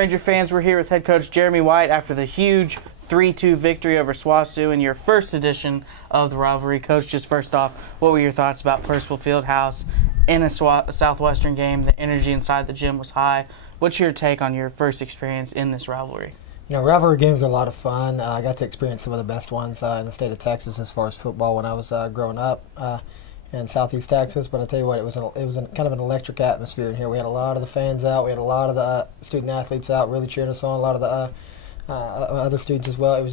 Ranger fans, we're here with head coach Jeremy White after the huge 3-2 victory over SWOSU in your first edition of the rivalry. Coach, just first off, what were your thoughts about Percival Fieldhouse in a Southwestern game? The energy inside the gym was high. What's your take on your first experience in this rivalry? You know, rivalry games are a lot of fun. I got to experience some of the best ones in the state of Texas as far as football when I was growing up in Southeast Texas. But I tell you what, it was kind of an electric atmosphere in here. We had a lot of the fans out. We had a lot of the student athletes out really cheering us on. A lot of the other students as well. It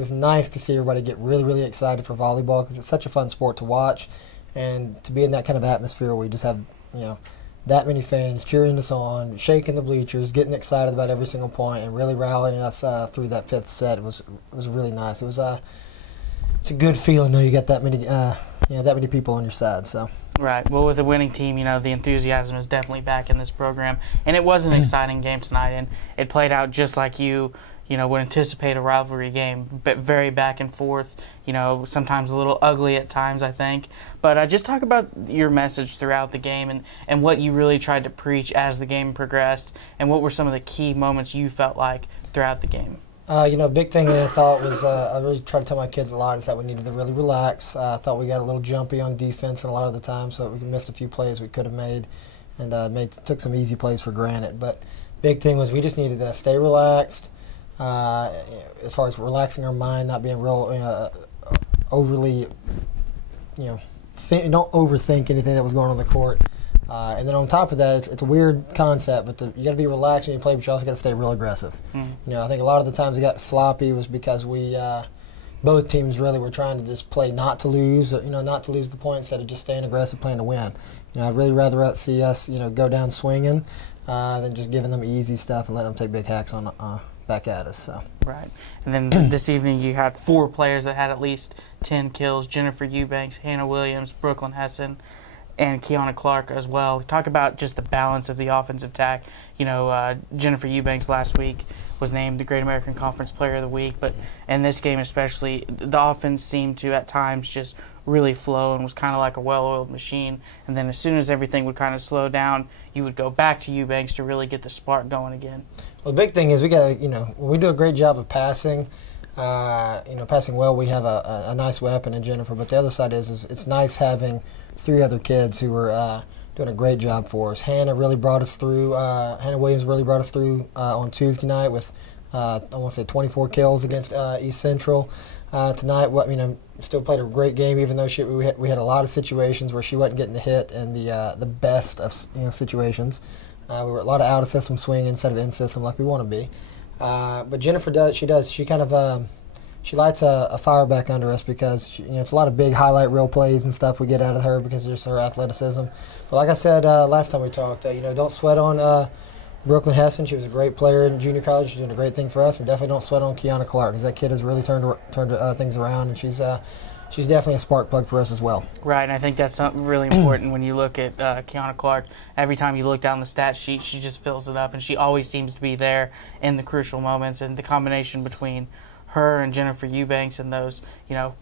was nice to see everybody get really, really excited for volleyball because it's such a fun sport to watch, and to be in that kind of atmosphere where we just have, you know, that many fans cheering us on, shaking the bleachers, getting excited about every single point, and really rallying us through that fifth set. It was really nice. It's a good feeling when you got that many people on your side. So. Right. Well, with a winning team, you know, the enthusiasm is definitely back in this program, and it was an exciting game tonight, and it played out just like you would anticipate a rivalry game, but very back and forth, you know, sometimes a little ugly at times, I think. But just talk about your message throughout the game and what you really tried to preach as the game progressed, and what were some of the key moments you felt like throughout the game. Big thing I thought was I really tried to tell my kids a lot is that we needed to really relax. I thought we got a little jumpy on defense and a lot of the time, so we missed a few plays we could have made, and took some easy plays for granted. But big thing was we just needed to stay relaxed. As far as relaxing our mind, not being real overly, don't overthink anything that was going on the court. And then on top of that, it's a weird concept, but you got to be relaxed when you play, but you also got to stay real aggressive. I think a lot of the times it got sloppy was because we, both teams really were trying to just play not to lose, not to lose the point instead of just staying aggressive, playing to win. I'd really rather see us, go down swinging than just giving them easy stuff and letting them take big hacks on back at us. So. Right. And then this evening you had 4 players that had at least 10 kills: Jennifer Eubanks, Hannah Williams, Brooklyn Hessen, and Kiana Clark as well. Talk about just the balance of the offensive attack. Jennifer Eubanks last week was named the Great American Conference Player of the Week, but in this game especially, the offense seemed to at times just really flow and was kind of like a well-oiled machine. And then as soon as everything would kind of slow down, you would go back to Eubanks to really get the spark going again. Well, the big thing is we got when we do a great job of passing, passing well, we have a nice weapon in Jennifer. But the other side is it's nice having 3 other kids who were doing a great job for us. Hannah really brought us through. Hannah Williams really brought us through on Tuesday night with I want to say 24 kills against East Central. Tonight, still played a great game, even though we had a lot of situations where she wasn't getting the hit and the best of situations. We were a lot of out of system swing instead of in system like we want to be. But Jennifer she lights a fire back under us because it's a lot of big highlight reel plays and stuff we get out of her because of just her athleticism. But like I said last time we talked, don't sweat on Brooklyn Hessen. She was a great player in junior college. She's doing a great thing for us, and definitely don't sweat on Kiana Clark because that kid has really turned things around, and she's definitely a spark plug for us as well. Right, and I think that's something really important when you look at Kiana Clark. Every time you look down the stat sheet, she just fills it up, and she always seems to be there in the crucial moments. And the combination between her and Jennifer Eubanks and those,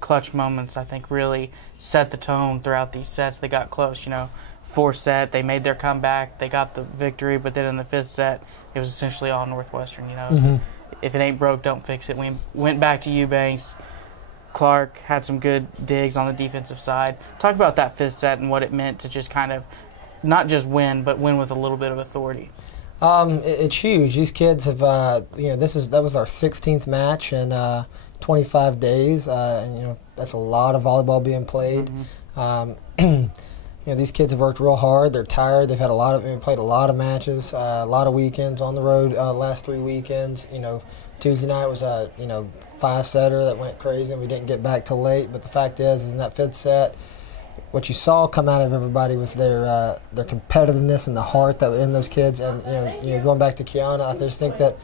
clutch moments, I think really set the tone throughout these sets. They got close, 4th set, they made their comeback, they got the victory, but then in the 5th set, it was essentially all Northwestern, If it ain't broke, don't fix it. We went back to Eubanks. Clark had some good digs on the defensive side. Talk about that 5th set and what it meant to just kind of not just win, but win with a little bit of authority. It's huge. These kids have, that was our 16th match in 25 days, and that's a lot of volleyball being played. These kids have worked real hard. They're tired. They've had played a lot of matches, a lot of weekends on the road. Last 3 weekends, Tuesday night was a 5-setter that went crazy, and we didn't get back till late. But the fact is in that 5th set, what you saw come out of everybody was their competitiveness and the heart that was in those kids. And going back to Kiana, I just think that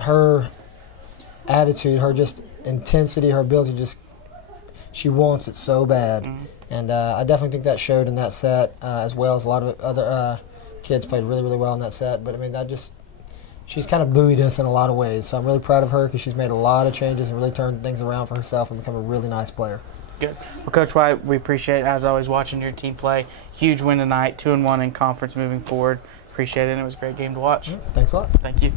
her attitude, her just intensity, her ability, she wants it so bad. And I definitely think that showed in that set, as well as a lot of other kids played really, really well in that set. But, she's kind of buoyed us in a lot of ways. So I'm really proud of her because she's made a lot of changes and really turned things around for herself and become a really nice player. Good. Well, Coach White, we appreciate, as always, watching your team play. Huge win tonight, 2-1 in conference moving forward. Appreciate it. And it was a great game to watch. Thanks a lot. Thank you.